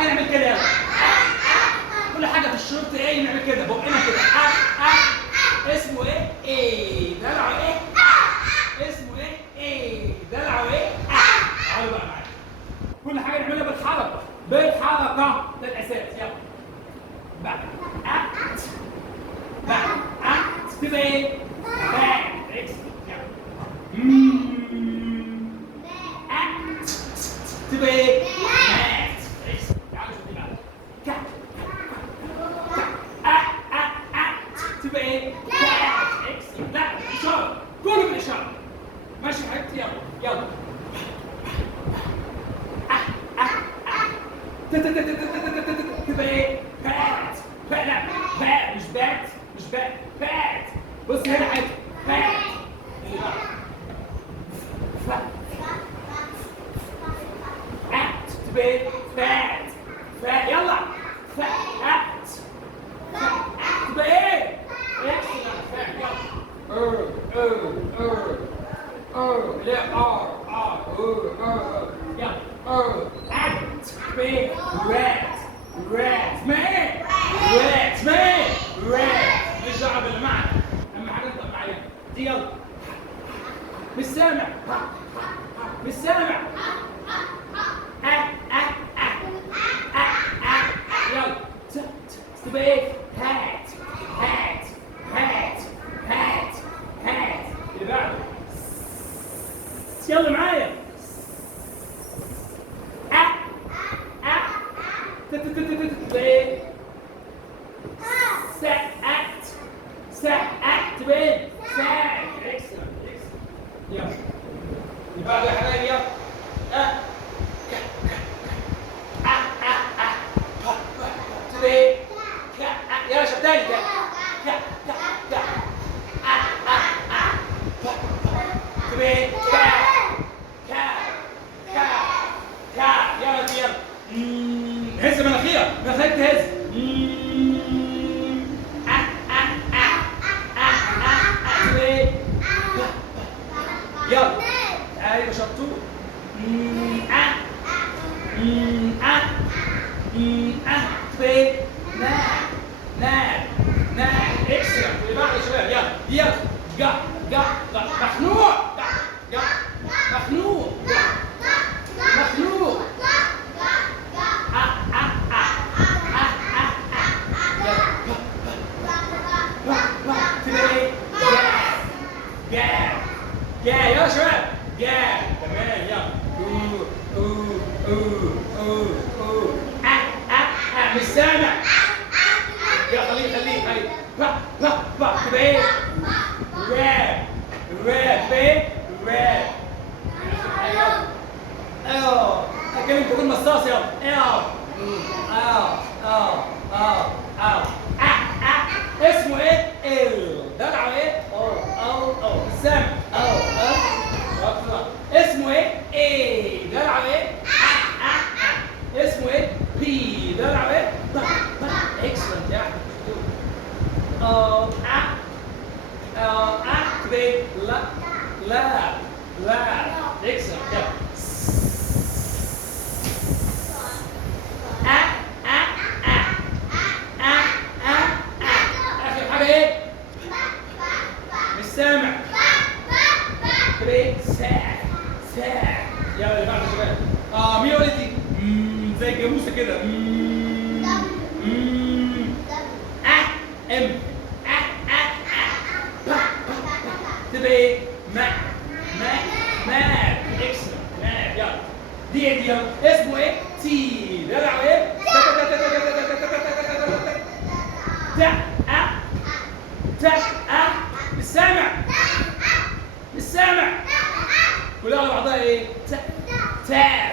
حاجه نعمل كده يلا. كل حاجه في الشرط ايه نعمل كده بقنا كده. اسمه ايه؟ ايه دلعه ايه؟ اسمه ايه؟ ايه دلعه ايه؟ تعالوا بقى معايا. كل حاجه نعملها بالحركه بالحركه، ده الاساس. يلا بقى بقى تبقى ايه؟ تبقى ايه؟ تعالوا شوف دي بقى. تبقى ايه؟ لا اشاره، كله بالاشاره. ماشي يا حبيبتي يلا يلا. تبقى ايه؟ بات. لا بات مش بات مش بات بات. بص هنا حاجه بات. تبقى ايه؟ فات فات يلا فات. تبقى ايه؟ اكسلنت فات يلا. لا يلا تبقى ايه؟ رات رات ما ايه؟ رات ما ايه؟ رات. مش دعوه باللي معك، اهم حاجه انت معايا دي. يلا مش سامع مش سامع. يلا تبقى ايه؟ هات هات هات هات هات. اللي بعده يلا معايا. تبقى ايه؟ ساعات ساعات. تبقى ايه؟ ساعات. اكسلنت. يلا اللي بعده يا حبايبي يلا. يلا شداني ده. تبي يلا يلا. هز مناخيرك مناخيرك تهز. يلا ايوه شطور. تبي نام اكسلنت. اللي بعده يا شباب يلا يلا. مخنوق مخنوق مخنوق. يلا شباب جاب. تمام يلا. مش سامع. يلا خليه تبقى ايه؟ راب راب ايه؟ راب. اكلم تكون مصاص. يلا اسمه ايه؟ دلعه ايه؟ سامع. اسمه ايه؟ دلعه ايه؟ اسمه ايه؟ بي دلعه ايه؟ اكسلنت يا احمد. لا اكسلنت يلا. اخر حاجه ايه؟ مش سامع. ساعة يلا اللي بعده يا شباب. مين قالت دي؟ زي الجاموسه كده. تبقى ايه؟ ماء اكسلنت. يلا دي يلا. اسمه ايه؟ تي دلعه ايه؟ مش سامع. كلها على بعضها ايه؟ تاب